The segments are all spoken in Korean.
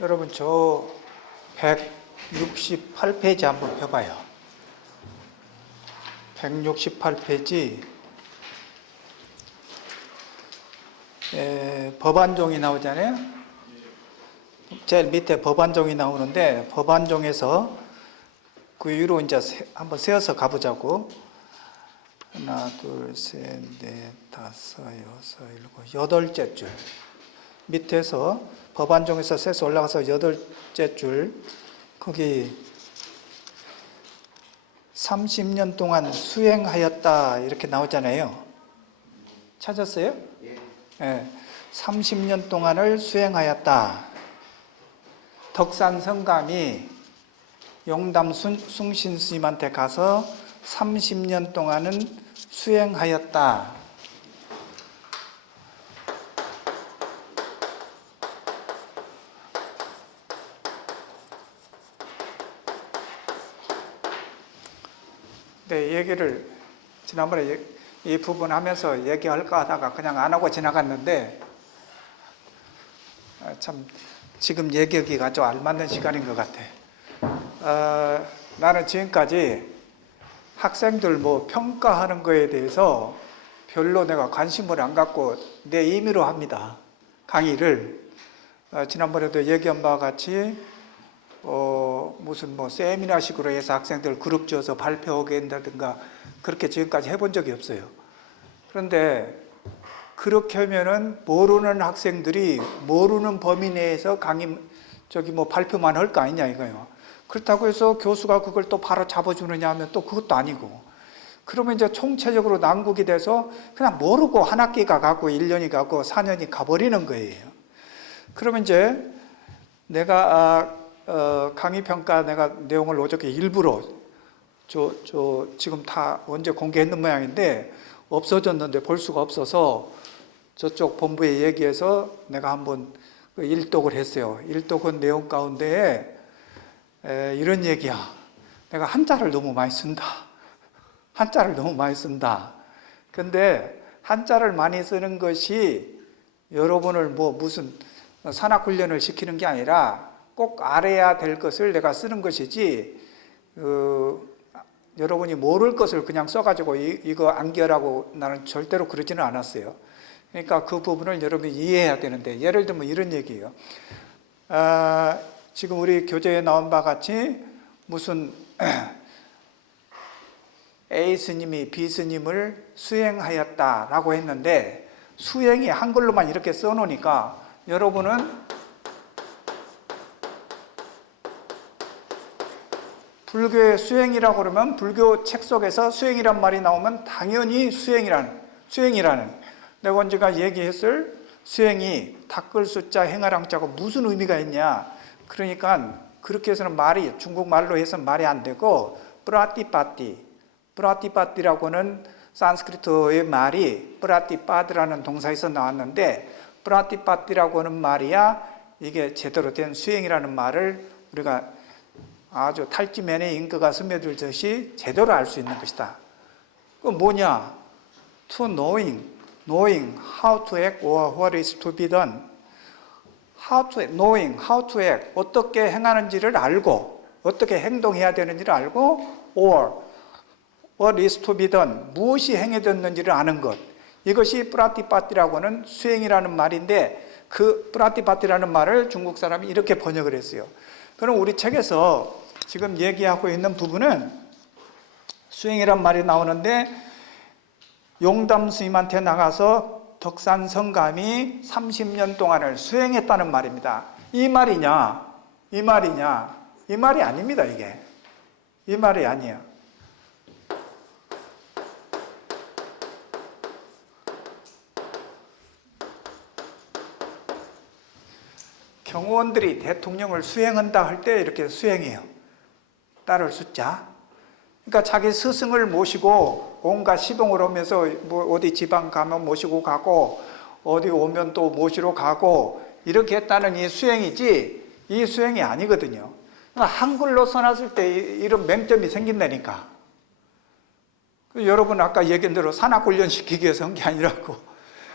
여러분 저 168페이지 한번 펴봐요. 168페이지 법안종이 나오잖아요. 제일 밑에 법안종이 나오는데 법안종에서 그 위로 이제 한번 세어서 가보자고. 하나, 둘, 셋, 넷, 다섯, 여섯, 일곱, 여덟째 줄 밑에서 법안종에서 세서 올라가서 여덟째 줄 거기 30년 동안 수행하였다 이렇게 나오잖아요. 찾았어요? 예. 30년 동안을 수행하였다. 덕산 성감이 용담 숭신 스님한테 가서 30년 동안은 수행하였다. 네, 얘기를 지난번에 이 부분 하면서 얘기할까 하다가 그냥 안 하고 지나갔는데 참 지금 얘기하기가 좀 알맞는 시간인 것 같아. 나는 지금까지 학생들 뭐 평가하는 거에 대해서 별로 내가 관심을 안 갖고 내 임의로 합니다. 강의를. 지난번에도 얘기한 바와 같이 무슨 뭐 세미나식으로 해서 학생들 그룹 지어서 발표하게 한다든가 그렇게 지금까지 해본 적이 없어요. 그런데 그렇게 하면은 모르는 학생들이 모르는 범위 내에서 뭐 발표만 할 거 아니냐 이거예요. 그렇다고 해서 교수가 그걸 또 바로 잡아주느냐 하면 또 그것도 아니고, 그러면 이제 총체적으로 난국이 돼서 그냥 모르고 한 학기가 가고 1년이 가고 4년이 가버리는 거예요. 그러면 이제 내가 강의평가 내가 내용을 어저께 일부러 지금 다 언제 공개했는 모양인데 없어졌는데 볼 수가 없어서 저쪽 본부에 얘기해서 내가 한번 일독을 했어요. 일독은 내용 가운데 이런 얘기야. 내가 한자를 너무 많이 쓴다. 한자를 너무 많이 쓴다. 근데 한자를 많이 쓰는 것이 여러분을 뭐 무슨 산학훈련을 시키는 게 아니라 꼭 알아야 될 것을 내가 쓰는 것이지, 여러분이 모를 것을 그냥 써가지고 이거 암기하라고 나는 절대로 그러지는 않았어요. 그러니까 그 부분을 여러분이 이해해야 되는데, 예를 들면 이런 얘기예요. 지금 우리 교재에 나온 바와 같이 무슨 A 스님이 B 스님을 수행하였다라고 했는데, 수행이 한글로만 이렇게 써놓으니까 여러분은 불교의 수행이라고 그러면 불교 책 속에서 수행이란 말이 나오면 당연히 수행이라는 내가 언제가 얘기했을 수행이 닦을 숫자 행하랑자고 무슨 의미가 있냐. 그러니까 그렇게 해서는 말이 중국말로 해서는 말이 안 되고 프라티파티라고는 산스크리트의 말이 프라티파드라는 동사에서 나왔는데, 프라티파티라고 하는 말이야 이게 제대로 된 수행이라는 말을 우리가 아주 탈지면에 잉크가 스며들듯이 제대로 알 수 있는 것이다. 그 뭐냐? To knowing how to act or what is to be done. knowing how to act, 어떻게 행하는지를 알고 어떻게 행동해야 되는지를 알고, or what is to be done, 무엇이 행해졌는지를 아는 것. 이것이 프라티파티라고 하는 수행이라는 말인데, 그 프라티파티라는 말을 중국 사람이 이렇게 번역을 했어요. 그럼 우리 책에서 지금 얘기하고 있는 부분은 수행이란 말이 나오는데, 용담 스님한테 나가서 덕산 성감이 30년 동안을 수행했다는 말입니다. 이 말이냐? 이 말이냐? 이 말이 아닙니다, 이게. 이 말이 아니에요. 경호원들이 대통령을 수행한다 할 때 이렇게 수행해요. 따를 숫자. 그러니까 자기 스승을 모시고 온갖 시동을 하면서 뭐 어디 지방 가면 모시고 가고 어디 오면 또 모시러 가고 이렇게 했다는 이 수행이지, 이 수행이 아니거든요. 그러니까 한글로 써놨을 때 이런 맹점이 생긴다니까. 여러분 아까 얘기한 대로 산학훈련 시키기 위해서 한 게 아니라고.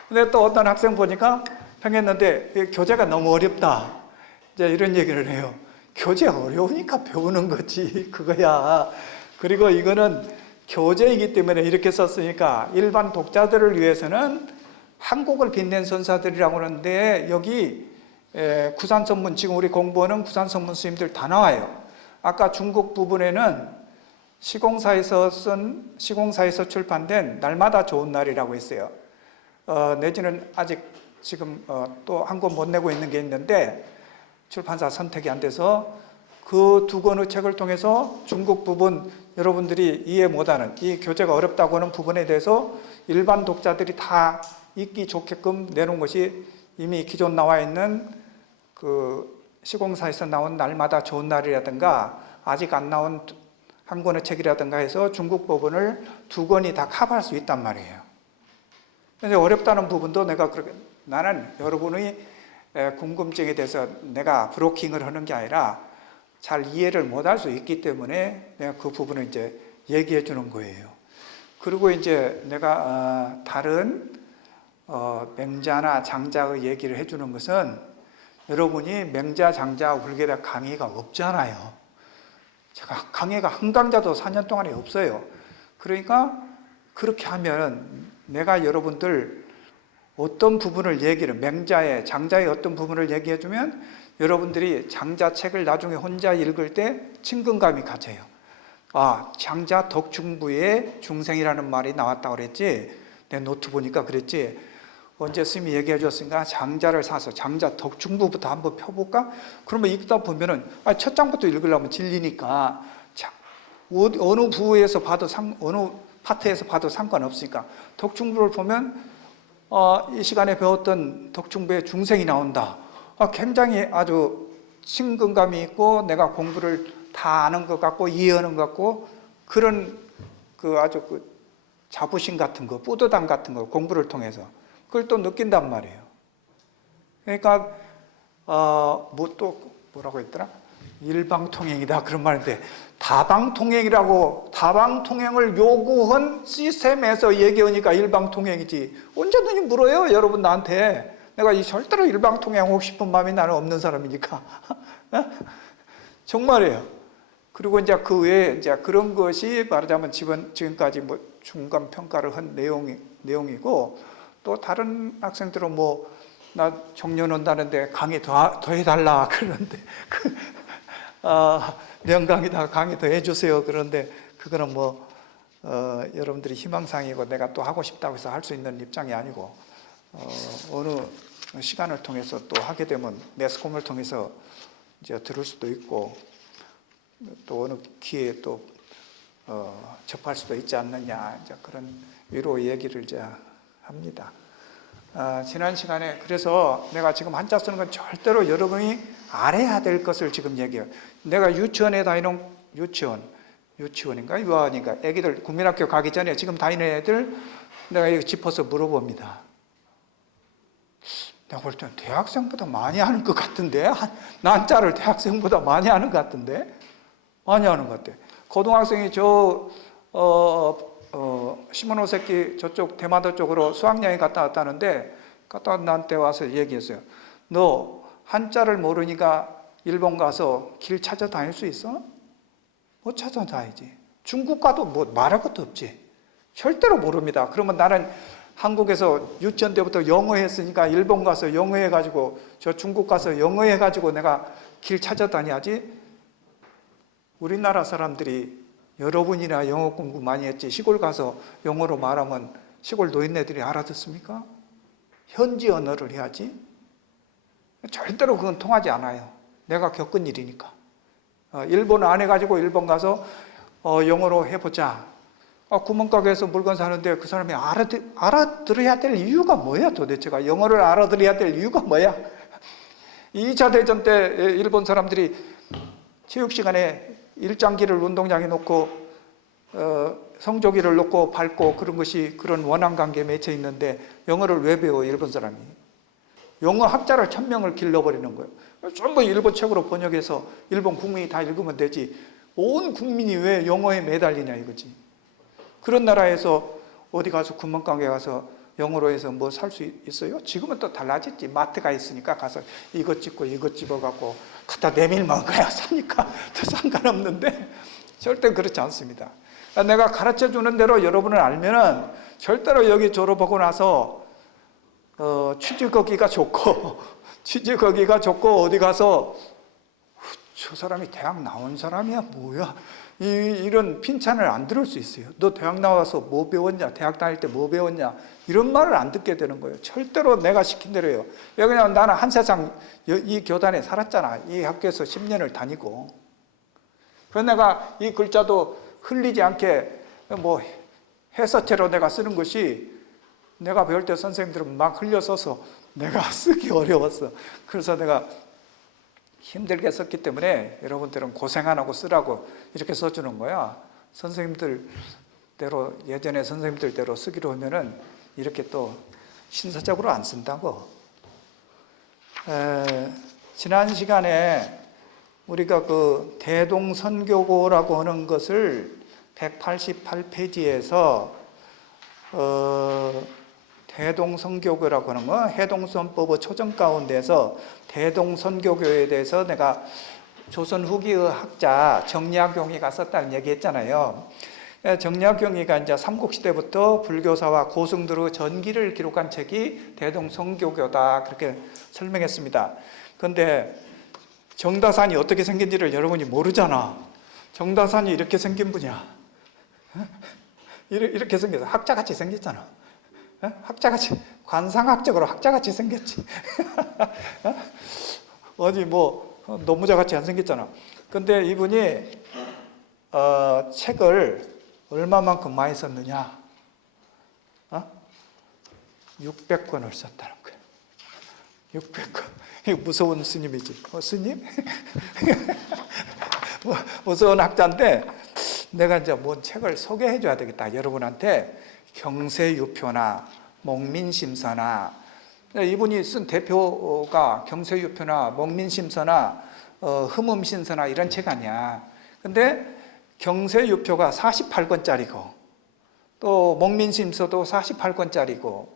근데 또 어떤 학생 보니까 평했는데 교재가 너무 어렵다. 이제 이런 얘기를 해요. 교재가 어려우니까 배우는 거지. 그거야. 그리고 이거는 교재이기 때문에 이렇게 썼으니까 일반 독자들을 위해서는 한국을 빛낸 선사들이라고 하는데 여기 구산선문, 지금 우리 공부하는 구산선문 스님들 다 나와요. 아까 중국 부분에는 시공사에서 출판된 날마다 좋은 날이라고 했어요. 내지는 아직 지금 또 한 권 못 내고 있는 게 있는데 출판사 선택이 안 돼서 그 두 권의 책을 통해서 중국 부분 여러분들이 이해 못하는 이 교재가 어렵다고 하는 부분에 대해서 일반 독자들이 다 읽기 좋게끔 내놓은 것이 이미 기존 나와 있는 그 시공사에서 나온 날마다 좋은 날이라든가 아직 안 나온 한 권의 책이라든가 해서 중국 부분을 두 권이 다 커버할 수 있단 말이에요. 근데 어렵다는 부분도 나는 여러분의 궁금증에 대해서 내가 브로킹을 하는 게 아니라 잘 이해를 못할 수 있기 때문에 내가 그 부분을 이제 얘기해 주는 거예요. 그리고 이제 내가 다른 맹자나 장자의 얘기를 해 주는 것은 여러분이 맹자, 장자, 불교에 강의가 없잖아요. 제가 강의가 한 강좌도 4년 동안에 없어요. 그러니까 그렇게 하면 내가 여러분들 어떤 부분을 맹자의, 장자의 어떤 부분을 얘기해 주면 여러분들이 장자 책을 나중에 혼자 읽을 때 친근감이 가져요. 아, 장자 덕중부의 중생이라는 말이 나왔다고 그랬지. 내 노트 보니까 그랬지. 언제 스님이 얘기해 줬으니까 장자를 사서 장자 덕중부부터 한번 펴볼까? 그러면 읽다 보면은 첫 장부터 읽으려면 질리니까 어느 부에서 봐도 어느 파트에서 봐도 상관없으니까 덕중부를 보면 이 시간에 배웠던 덕중부의 중생이 나온다. 굉장히 아주 친근감이 있고 내가 공부를 다 아는 것 같고 이해하는 것 같고 그런 아주 자부심 같은 거, 뿌듯함 같은 거 공부를 통해서 그걸 또 느낀단 말이에요. 그러니까 뭐라고 했더라? 일방통행이다 그런 말인데 다방통행을 요구한 시스템에서 얘기하니까 일방통행이지. 언제든지 물어요 여러분 나한테. 내가 절대로 일방통행하고 싶은 마음이 나는 없는 사람이니까. 정말이에요. 그리고 이제 그 외에 이제 그런 것이 말하자면 지금까지 뭐 중간 평가를 한 내용이고 또 다른 학생들은 나 정년 온다는데 강의 더 해달라 그러는데 명강의다 강의 더 해주세요. 그런데 그거는 여러분들이 희망사항이고 내가 또 하고 싶다고 해서 할 수 있는 입장이 아니고 어느 시간을 통해서 또 하게 되면 매스컴을 통해서 이제 들을 수도 있고 또 어느 기회에 또 접할 수도 있지 않느냐 이제 그런 위로 얘기를 이제 합니다. 지난 시간에 그래서 내가 지금 한자 쓰는 건 절대로 여러분이 알아야 될 것을 지금 얘기해요. 내가 유치원에 다니는 유치원인가 유아원인가 애기들 국민학교 가기 전에 지금 다니는 애들 내가 이거 짚어서 물어봅니다. 내가 볼 때는 대학생보다 많이 하는 것 같은데 난자를 대학생보다 많이 하는 것 같은데 많이 하는 것 같아. 고등학생이 시모노세키 저쪽 대마도 쪽으로 수학여행 갔다 왔다는데 갔다 나한테 와서 얘기했어요. 너 한자를 모르니까 일본 가서 길 찾아 다닐 수 있어? 못 찾아다니지. 중국 가도 말할 것도 없지. 절대로 모릅니다. 그러면 나는 한국에서 유치원 때부터 영어 했으니까 일본 가서 영어 해가지고 저 중국 가서 영어 해가지고 내가 길 찾아다녀야지. 우리나라 사람들이 여러분이나 영어 공부 많이 했지 시골 가서 영어로 말하면 시골 노인네들이 알아듣습니까? 현지 언어를 해야지. 절대로 그건 통하지 않아요. 내가 겪은 일이니까. 일본어 안 해가지고 일본 가서 영어로 해보자. 구멍가게에서 물건 사는데 그 사람이 알아들어야 될 이유가 뭐야 도대체가. 영어를 알아들어야 될 이유가 뭐야. 2차 대전 때 일본 사람들이 체육 시간에 일장기를 운동장에 놓고 성조기를 놓고 밟고 그런 것이 그런 원한관계에 맺혀 있는데 영어를 왜 배워 일본 사람이. 영어 학자를 1000명을 길러버리는 거예요. 전부 일본 책으로 번역해서 일본 국민이 다 읽으면 되지. 온 국민이 왜 영어에 매달리냐 이거지. 그런 나라에서 어디 가서 구멍가게 가서 영어로 해서 뭐 살 수 있어요? 지금은 또 달라졌지. 마트가 있으니까 가서 이것 찍고 이것 집어갖고 갖다 내밀면 그냥 사니까 더 상관없는데 절대 그렇지 않습니다. 내가 가르쳐주는 대로 여러분을 알면은 절대로 여기 졸업하고 나서 취직하기가 좋고 취직하기가 좋고 어디 가서 저 사람이 대학 나온 사람이야 뭐야 이런 핀찬을 안 들을 수 있어요. 너 대학 나와서 뭐 배웠냐, 대학 다닐 때 뭐 배웠냐 이런 말을 안 듣게 되는 거예요. 절대로 내가 시킨 대로요. 왜냐하면 나는 한 세상 이 교단에 살았잖아. 이 학교에서 10년을 다니고. 그래서 내가 이 글자도 흘리지 않게 뭐 해서체로 내가 쓰는 것이 내가 배울 때 선생님들은 막 흘려 써서 내가 쓰기 어려웠어. 그래서 내가 힘들게 썼기 때문에 여러분들은 고생 안 하고 쓰라고 이렇게 써주는 거야. 선생님들대로 예전에 선생님들대로 쓰기로 하면은 이렇게 또 신사적으로 안 쓴다고. 지난 시간에 우리가 그 대동선교고라고 하는 것을 188페이지에서 대동선교교라고 하는 거 해동선법의 초점 가운데서 대동선교교에 대해서 내가 조선 후기의 학자 정약용이가 썼다는 얘기했잖아요. 정약용이가 이제 삼국시대부터 불교사와 고승들의 전기를 기록한 책이 대동선교교다 그렇게 설명했습니다. 그런데 정다산이 어떻게 생긴지를 여러분이 모르잖아. 정다산이 이렇게 생긴 분이야. 이렇게 생겨서 학자같이 생겼잖아. 학자같이 관상학적으로 학자같이 생겼지. 어디 뭐 노무자같이 안 생겼잖아. 근데 이분이 책을 얼마만큼 많이 썼느냐? 600권을 썼다는 거예요. 600권. 이거 무서운 스님이지. 스님? 무서운 학자인데 내가 이제 뭔 책을 소개해 줘야 되겠다. 여러분한테 경세유표나 목민심서나 이분이 쓴 대표가 경세유표나 목민심서나 흠음신서나 이런 책 아니야. 근데 경세유표가 48권짜리고 또 목민심서도 48권짜리고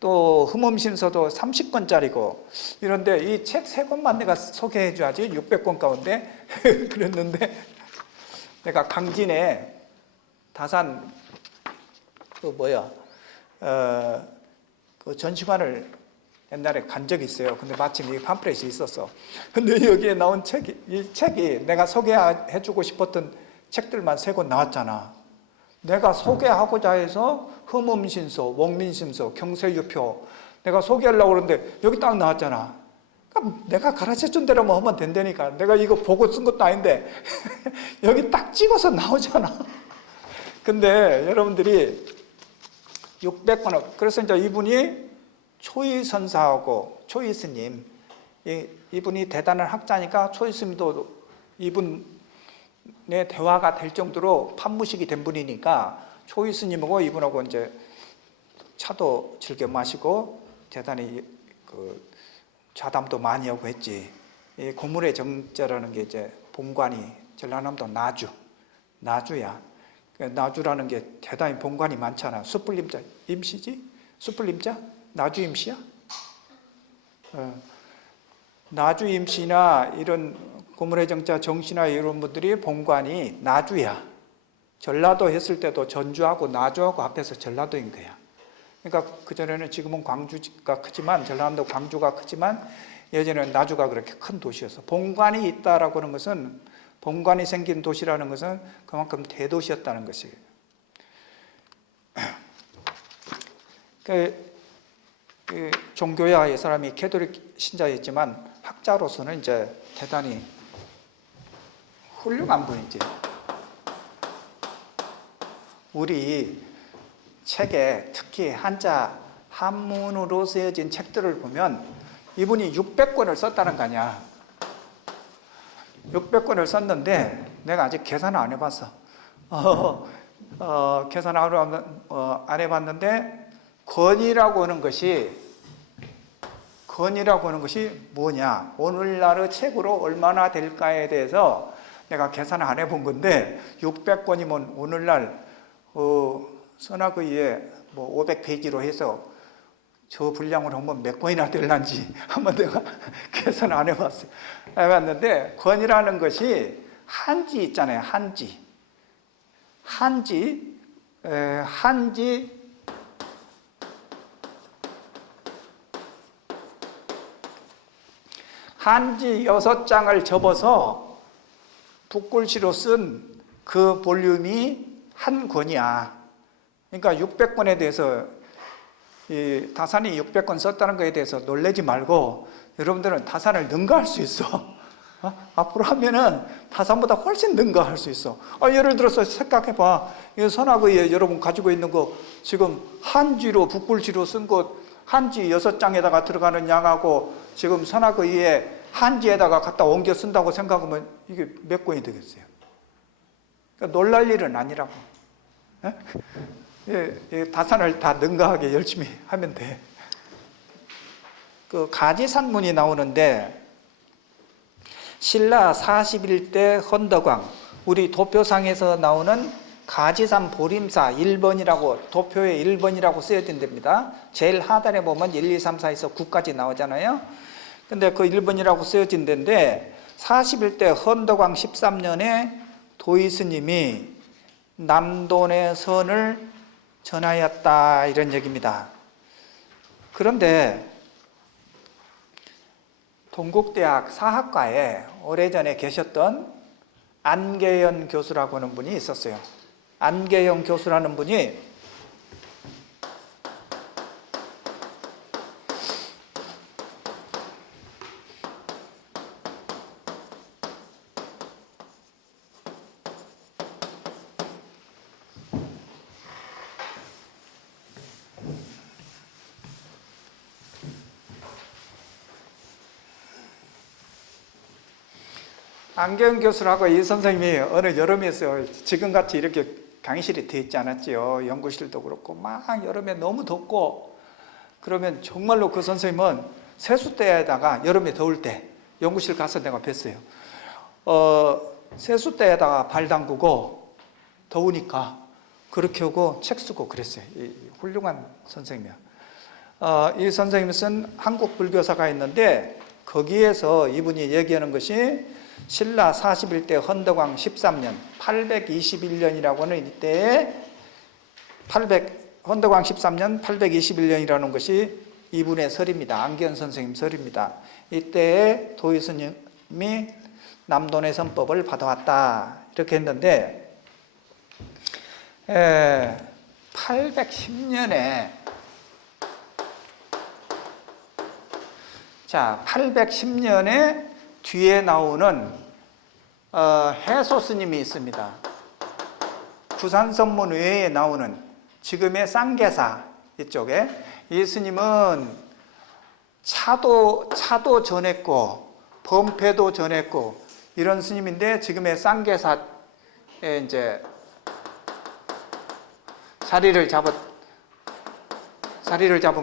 또 흠음신서도 30권짜리고 이런데 이 책 3권만 내가 소개해 줘야지 600권 가운데 그랬는데 내가 강진에 다산 그 전시관을 옛날에 간 적이 있어요. 근데 마침 이 팜플렛이 있었어. 근데 여기에 나온 이 책이 내가 소개해 주고 싶었던 책들만 3권 나왔잖아. 내가 소개하고자 해서 흠음신서, 목민심서, 경세유표 내가 소개하려고 그러는데 여기 딱 나왔잖아. 그러니까 내가 가르쳐 준 대로만 하면 된다니까. 내가 이거 보고 쓴 것도 아닌데 여기 딱 찍어서 나오잖아. 근데 여러분들이 600권을 그래서 이제 이분이 초이선사하고 초이스님 이분이 대단한 학자니까 초이스님도 이분의 대화가 될 정도로 판무식이 된 분이니까 초이스님하고 이분하고 이제 차도 즐겨 마시고 대단히 그 좌담도 많이 하고 했지. 이 고물의 정자라는 게 이제 본관이 전라남도 나주야. 나주라는 게 대단히 본관이 많잖아. 숯불림자 임시지? 숯불림자? 나주 임시야? 나주 임시나 이런 고물의 정자 정시나 이런 분들이 본관이 나주야. 전라도 했을 때도 전주하고 나주하고 합해서 전라도인 거야. 그러니까 그전에는 지금은 광주가 크지만 전라남도 광주가 크지만 예전에는 나주가 그렇게 큰 도시였어. 본관이 있다라고 하는 것은 본관이 생긴 도시라는 것은 그만큼 대도시였다는 것이에요. 그 종교야 이 사람이 캐톨릭 신자였지만 학자로서는 이제 대단히 훌륭한 분이지. 우리 책에 특히 한문으로 쓰여진 책들을 보면 이분이 600권을 썼다는 거 아니야. 600권을 썼는데 내가 아직 계산을 안 해봤어. 계산을 안 해봤는데 권이라고 하는 것이 뭐냐, 오늘날의 책으로 얼마나 될까에 대해서 내가 계산을 안 해본 건데 600권이면 오늘날 서나그이에 뭐 500페이지로 해서 저 분량으로 하면 몇 권이나 될란지 한번 내가 계산 안 해봤어요. 해봤는데 권이라는 것이 한지 있잖아요. 한지 한지 6장을 접어서 붓글씨로 쓴 그 볼륨이 한 권이야. 그러니까 600권에 대해서 이 다산이 600권 썼다는 것에 대해서 놀라지 말고 여러분들은 다산을 능가할 수 있어. 앞으로 하면은 다산보다 훨씬 능가할 수 있어. 예를 들어서 생각해봐. 이 선악의에 여러분 가지고 있는 거 지금 한지로 붓글씨로 쓴 것 한지 6장에다가 들어가는 양하고 지금 선악의에 한지에다가 갖다 옮겨 쓴다고 생각하면 이게 몇 권이 되겠어요? 그러니까 놀랄 일은 아니라고. 다산을 다 능가하게 열심히 하면 돼. 그 가지산문이 나오는데 신라 41대 헌덕왕, 우리 도표상에서 나오는 가지산 보림사 1번이라고, 도표에 1번이라고 쓰여진답니다. 제일 하단에 보면 1, 2, 3, 4에서 9까지 나오잖아요. 근데 그 1번이라고 쓰여진 데인데 41대 헌덕왕 13년에 도의스님이 남돈의 선을 전하였다, 이런 얘기입니다. 그런데 동국대학 사학과에 오래전에 계셨던 안계연 교수라고 하는 분이 있었어요. 안계연 교수라는 분이 안계연 교수라고 이 선생님이 어느 여름에서 지금같이 이렇게 강의실이 돼 있지 않았지요. 연구실도 그렇고 막 여름에 너무 덥고 그러면 정말로 그 선생님은 세숫대에다가 여름에 더울 때 연구실 가서 내가 뵀어요. 세숫대에다가 발 담그고 더우니까 그렇게 하고 책 쓰고 그랬어요. 훌륭한 선생님이야. 이 선생님이 쓴 한국불교사가 있는데 거기에서 이분이 얘기하는 것이 신라 41대 헌덕왕 13년 821년이라고 하는 이때에 헌덕왕 13년 821년이라는 것이 이분의 설입니다. 안계연 선생님 설입니다. 이때에 도의스님이 남돈의 선법을 받아왔다, 이렇게 했는데 810년에 810년에 뒤에 나오는 해소 스님이 있습니다. 부산성문 외에 나오는 지금의 쌍계사 이쪽에, 이 스님은 차도 전했고 범패도 전했고 이런 스님인데 지금의 쌍계사에 이제 자리를 잡은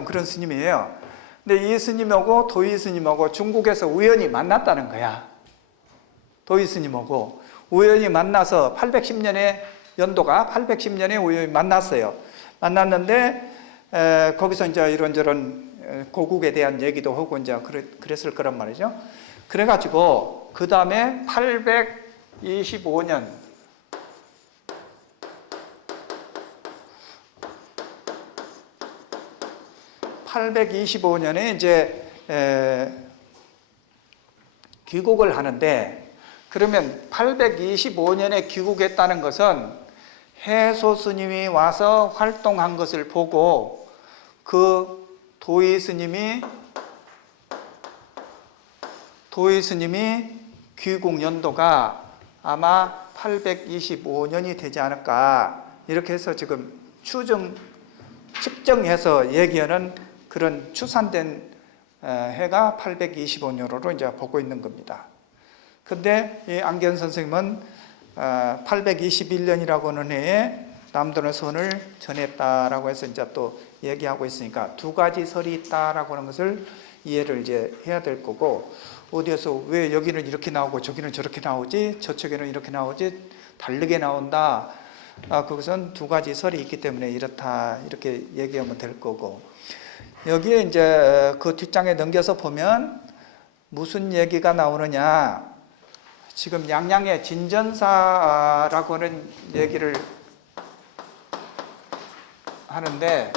그런 스님이에요. 근데 이 스님하고 도의 스님하고 중국에서 우연히 만났다는 거야. 도의 스님하고 우연히 만나서 810년에 연도가 810년에 우연히 만났어요. 만났는데 거기서 이제 이런저런 고국에 대한 얘기도 하고 이제 그랬을 거란 말이죠. 그래가지고 그 다음에 825년에 이제 귀국을 하는데, 그러면 825년에 귀국했다는 것은 해소 스님이 와서 활동한 것을 보고 그 도의 스님이 귀국 연도가 아마 825년이 되지 않을까, 이렇게 해서 지금 측정해서 얘기하는 그런 추산된 해가 825년으로 이제 보고 있는 겁니다. 근데 이 안계연 선생님은 821년이라고 하는 해에 남돈의 선을 전했다라고 해서 이제 또 얘기하고 있으니까 두 가지 설이 있다라고 하는 것을 이해를 이제 해야 될 거고, 어디에서 왜 여기는 이렇게 나오고 저기는 저렇게 나오지, 저쪽에는 이렇게 나오지, 다르게 나온다. 그것은 두 가지 설이 있기 때문에 이렇다, 이렇게 얘기하면 될 거고, 여기에 이제 그 뒷장에 넘겨서 보면 무슨 얘기가 나오느냐. 지금 양양의 진전사라고 하는 얘기를 하는데,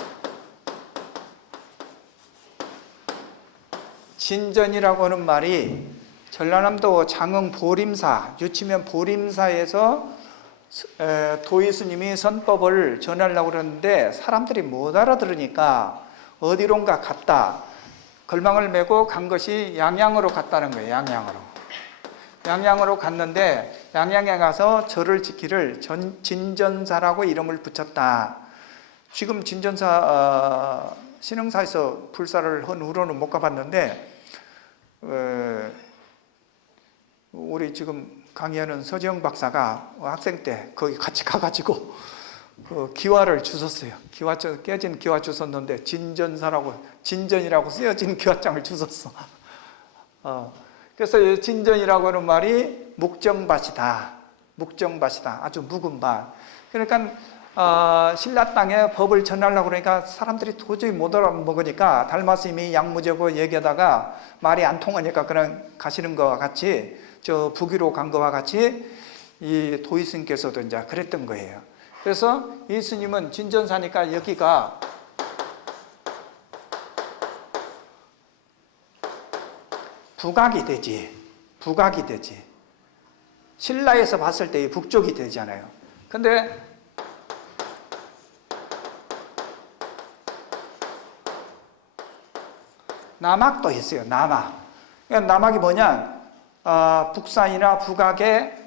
진전이라고 하는 말이 전라남도 장흥 보림사, 유치면 보림사에서 도의 스님이 선법을 전하려고 그러는데 사람들이 못 알아들으니까 어디론가 갔다. 걸망을 메고 간 것이 양양으로 갔다는 거예요. 양양으로 갔는데 양양에 가서 절을 지키를 진전사라고 이름을 붙였다. 지금 진전사 신흥사에서 불사를 한 후로는 못 가봤는데 우리 지금 강의하는 서지영 박사가 학생 때 거기 같이 가가지고 그 기와를 주웠어요. 깨진 기와 주웠는데 진전이라고 쓰여진 기와장을 주웠어. 그래서 진전이라고 하는 말이 묵정밭이다. 아주 묵은 밭. 그러니까 신라 땅에 법을 전하려고 그러니까 사람들이 도저히 못 알아먹으니까 달마스님이 양무제고 얘기하다가 말이 안 통하니까 그냥 가시는 것과 같이 저 북위로 간 것과 같이 이 도의 스님께서도 이제 그랬던 거예요. 그래서 이 스님은 진전사니까 여기가 북악이 되지. 신라에서 봤을 때 북쪽이 되잖아요. 근데 남악도 있어요. 그러니까 남악이 뭐냐? 북산이나 북악에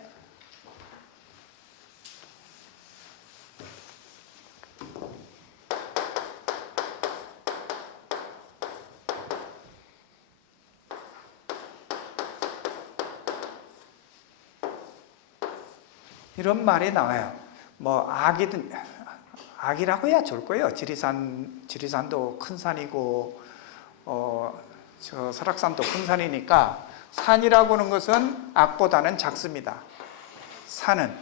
이런 말이 나와요. 뭐 악이라고 해야 좋을 거예요. 지리산도 큰 산이고 저 설악산도 큰 산이니까 산이라고 하는 것은 악보다는 작습니다. 산은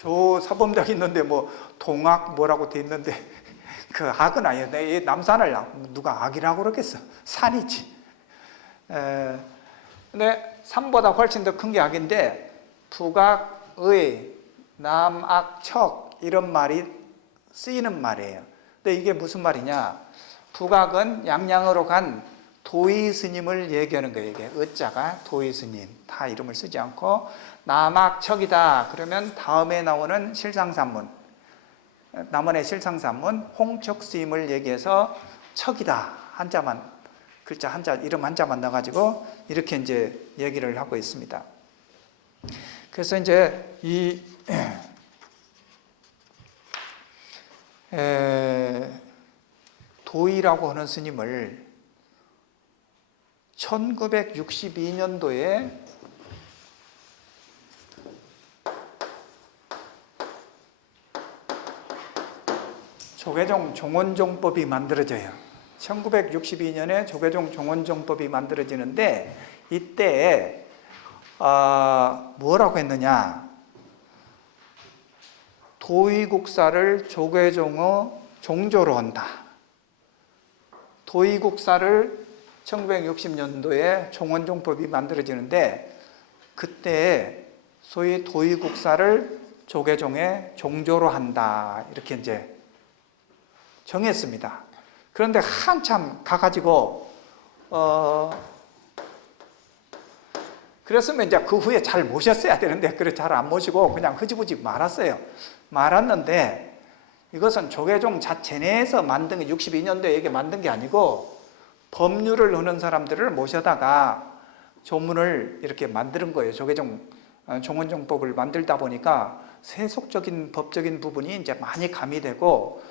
저 서범대에 있는데 뭐 동악 뭐라고 돼 있는데 그 악은 아니에요. 이 남산을 누가 악이라고 그러겠어. 산이지. 근데 산보다 훨씬 더 큰 게 악인데 북악의 남악척 이런 말이 쓰이는 말이에요. 근데 이게 무슨 말이냐? 북악은 양양으로 간 도의 스님을 얘기하는 거예요. 이게 의자가 도의 스님 다 이름을 쓰지 않고 남악척이다 그러면 다음에 나오는 실상산문, 남원의 실상산문 홍척 스님을 얘기해서 척이다 한자만 글자 한자 이름 한자만 넣어가지고 이렇게 이제 얘기를 하고 있습니다. 그래서 이제 이 도의라고 하는 스님을 1962년도에 조계종 종원종법이 만들어져요. 1962년에 조계종 종원종법이 만들어지는데 이때 뭐라고 했느냐? 도의국사를 조계종의 종조로 한다. 도의국사를 1960년도에 종원종법이 만들어지는데 그때 소위 도의국사를 조계종의 종조로 한다. 이렇게 이제 정했습니다. 그런데 한참 가가지고 그랬으면 이제 그 후에 잘 모셨어야 되는데 그래 잘 안 모시고 그냥 흐지부지 말았는데 이것은 조계종 자체 내에서 만든 게 62년도에 이게 만든 게 아니고 법률을 하는 사람들을 모셔다가 조문을 이렇게 만드는 거예요. 조계종 종원종법을 만들다 보니까 세속적인 법적인 부분이 이제 많이 가미되고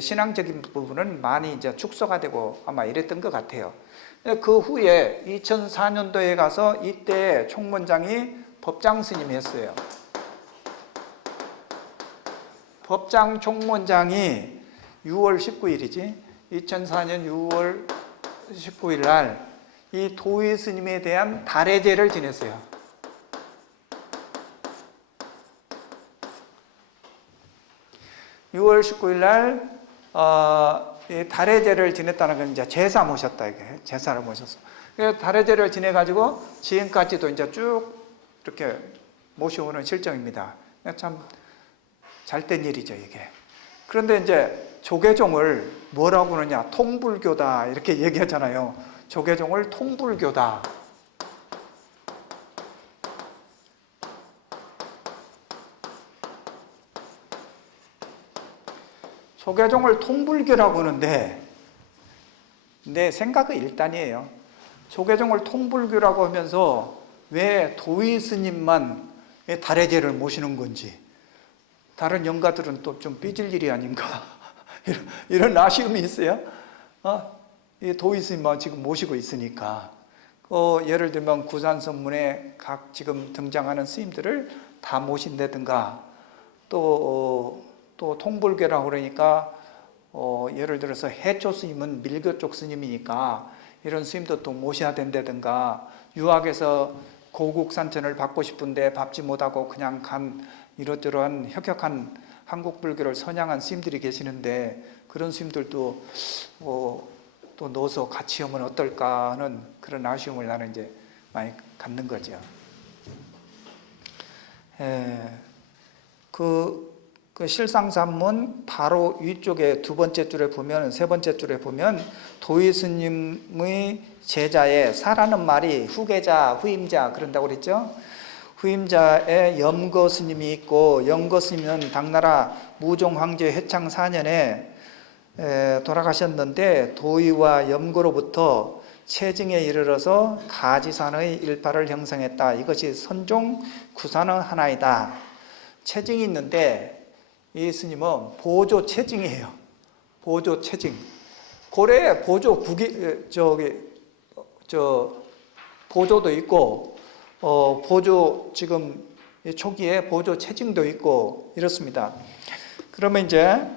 신앙적인 부분은 많이 이제 축소가 되고 아마 이랬던 것 같아요. 그 후에 2004년도에 가서 이때 총무장이 법장 스님이었어요. 법장 총무장이 6월 19일이지 2004년 6월 19일 날 이 도의 스님에 대한 달해제를 지냈어요. (6월 19일) 날 이 달의 제를 지냈다는 건 이제 제사 모셨다, 이게. 제사를 모셨어. 그래서 달의 제를 지내가지고 지금까지도 이제 쭉 이렇게 모셔오는 실정입니다. 참 잘된 일이죠, 이게. 그런데 이제 조계종을 뭐라고 그러냐, 통불교다, 이렇게 얘기하잖아요. 조계종을 통불교다. 조계종을 통불교라고 하는데 내 생각은 일단이에요. 조계종을 통불교라고 하면서 왜 도의 스님만 달의 제를 모시는 건지, 다른 영가들은 또 좀 삐질 일이 아닌가 이런 아쉬움이 있어요. 이 도의 스님만 지금 모시고 있으니까 예를 들면 구산성문에 각 지금 등장하는 스님들을 다 모신다든가, 또 통불교라고 그러니까 예를 들어서 해초 스님은 밀교 쪽 스님이니까 이런 스님도 또 모셔야 된다든가, 유학에서 고국 산천을 받고 싶은데 받지 못하고 그냥 간 이러저러한 혁혁한 한국 불교를 선양한 스님들이 계시는데 그런 스님들도 또 넣어서 같이 하면 어떨까 하는 그런 아쉬움을 나는 이제 많이 갖는 거죠. 그 실상산문 바로 위쪽에 두 번째 줄에 보면, 세 번째 줄에 보면 도의 스님의 제자에 사라는 말이 후계자, 후임자 그런다고 그랬죠. 후임자에 염거 스님이 있고, 염거 스님은 당나라 무종 황제 해창 4년에 돌아가셨는데 도의와 염거로부터 체증에 이르러서 가지산의 일파를 형성했다. 이것이 선종 구산의 하나이다. 체증이 있는데 이 스님은 보조 체증이에요. 보조 체증. 고려에 보조 보조도 있고, 보조 지금 초기에 보조 체증도 있고 이렇습니다. 그러면 이제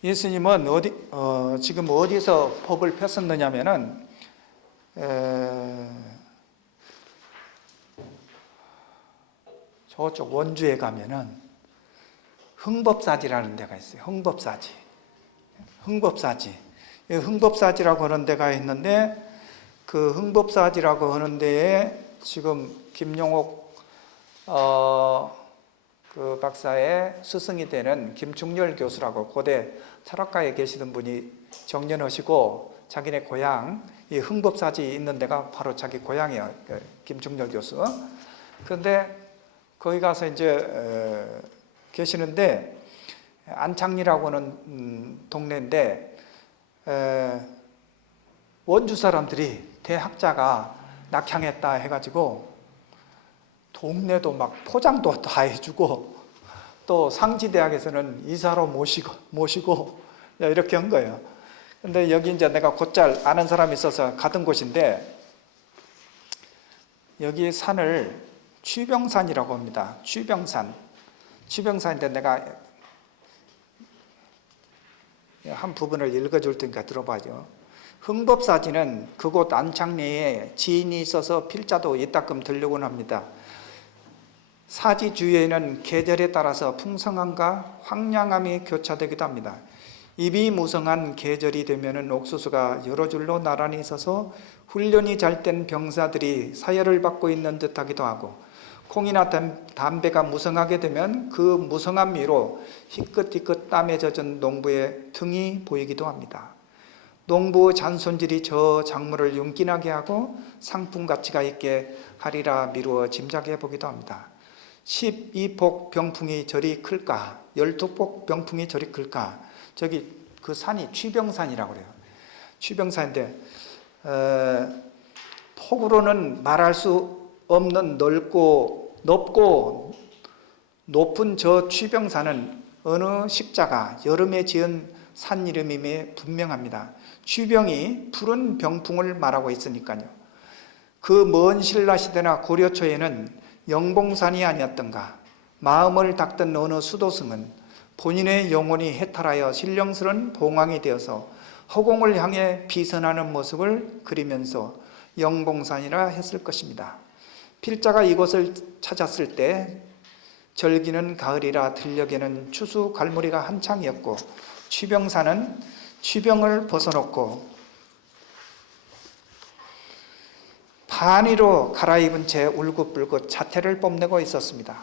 예수님은 지금 어디서 법을 폈었느냐면은 저쪽 원주에 가면은 흥법사지라는 데가 있어요. 흥법사지라고 하는 데가 있는데, 그 흥법사지라고 하는 데에 지금 김용옥 그 박사의 스승이 되는 김충렬 교수라고 고대 철학가에 계시던 분이 정년하시고, 자기네 고향 이 흥법사지 있는 데가 바로 자기 고향이에요, 김충렬 교수. 그런데 거기 가서 이제 계시는데, 안창리라고 하는 동네인데 원주 사람들이 대학자가 낙향했다 해가지고 동네도 막 포장도 다 해주고, 또 상지대학에서는 이사로 모시고 이렇게 한 거예요. 근데 여기 이제 내가 곧잘 아는 사람이 있어서 가던 곳인데, 여기 산을 취병산이라고 합니다. 취병산인데 내가 한 부분을 읽어줄 테니까 들어봐요. 흥법사지는 그곳 안창리에 지인이 있어서 필자도 이따금 들려곤 합니다. 사지 주위에는 계절에 따라서 풍성함과 황량함이 교차되기도 합니다. 입이 무성한 계절이 되면 옥수수가 여러 줄로 나란히 있어서 훈련이 잘 된 병사들이 사열을 받고 있는 듯하기도 하고, 콩이나 담배가 무성하게 되면 그 무성한 미로 희끗희끗 땀에 젖은 농부의 등이 보이기도 합니다. 농부 잔손질이 저 작물을 윤기나게 하고 상품 가치가 있게 하리라 미루어 짐작해 보기도 합니다. 12폭 병풍이 저리 클까? 12폭 병풍이 저리 클까? 저기 그 산이 취병산이라고 그래요. 취병산인데 폭으로는 말할 수 없는 넓고 높은 저 취병산은 어느 식자가 여름에 지은 산 이름임에 분명합니다. 취병이 푸른 병풍을 말하고 있으니까요. 그 먼 신라시대나 고려초에는 영봉산이 아니었던가. 마음을 닦던 어느 수도승은 본인의 영혼이 해탈하여 신령스런 봉황이 되어서 허공을 향해 비선하는 모습을 그리면서 영봉산이라 했을 것입니다. 필자가 이곳을 찾았을 때 절기는 가을이라 들녘에는 추수 갈무리가 한창이었고 취병사는 취병을 벗어놓고 반이로 갈아입은 채 울긋불긋 자태를 뽐내고 있었습니다.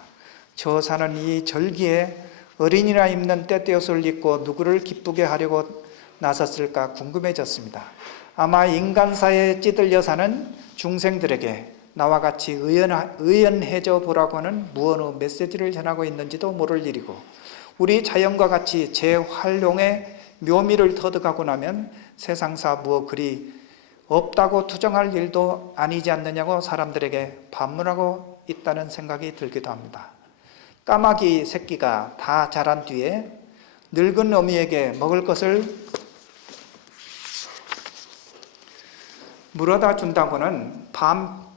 저 산은 이 절기에 어린이나 입는 떼떼옷을 입고 누구를 기쁘게 하려고 나섰을까 궁금해졌습니다. 아마 인간사에 찌들려 사는 중생들에게 나와 같이 의연해져 보라고 하는 무언의 메시지를 전하고 있는지도 모를 일이고, 우리 자연과 같이 재활용의 묘미를 터득하고 나면 세상사 무엇 그리 없다고 투정할 일도 아니지 않느냐고 사람들에게 반문하고 있다는 생각이 들기도 합니다. 까마귀 새끼가 다 자란 뒤에 늙은 어미에게 먹을 것을 물어다 준다고는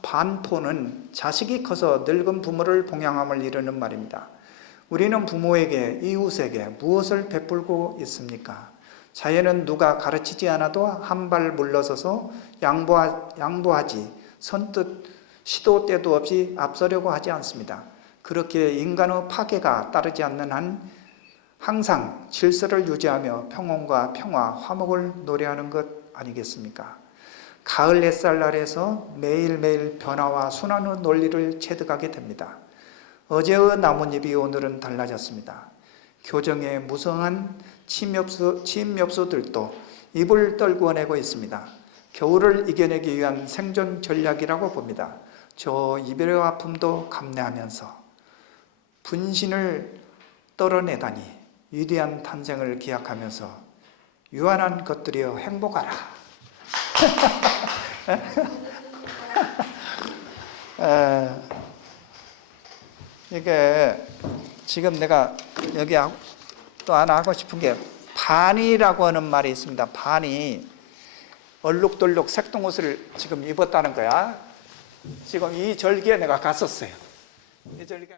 반포는 자식이 커서 늙은 부모를 봉양함을 이르는 말입니다. 우리는 부모에게, 이웃에게 무엇을 베풀고 있습니까? 자연은 누가 가르치지 않아도 한 발 물러서서 양보하지 선뜻 시도 때도 없이 앞서려고 하지 않습니다. 그렇게 인간의 파괴가 따르지 않는 한 항상 질서를 유지하며 평온과 평화, 화목을 노래하는 것 아니겠습니까? 가을 햇살 아래서 매일매일 변화와 순환의 논리를 체득하게 됩니다. 어제의 나뭇잎이 오늘은 달라졌습니다. 교정의 무성한 침엽수들도 입을 떨구어내고 있습니다. 겨울을 이겨내기 위한 생존 전략이라고 봅니다. 저 이별의 아픔도 감내하면서 분신을 떨어내다니 위대한 탄생을 기약하면서 유한한 것들이여 행복하라. 이게 지금 내가 여기 또 하나 하고 싶은 게 반이라고 하는 말이 있습니다. 반이 얼룩덜룩 색동옷을 지금 입었다는 거야. 지금 이 절기에 내가 갔었어요. 이 절기에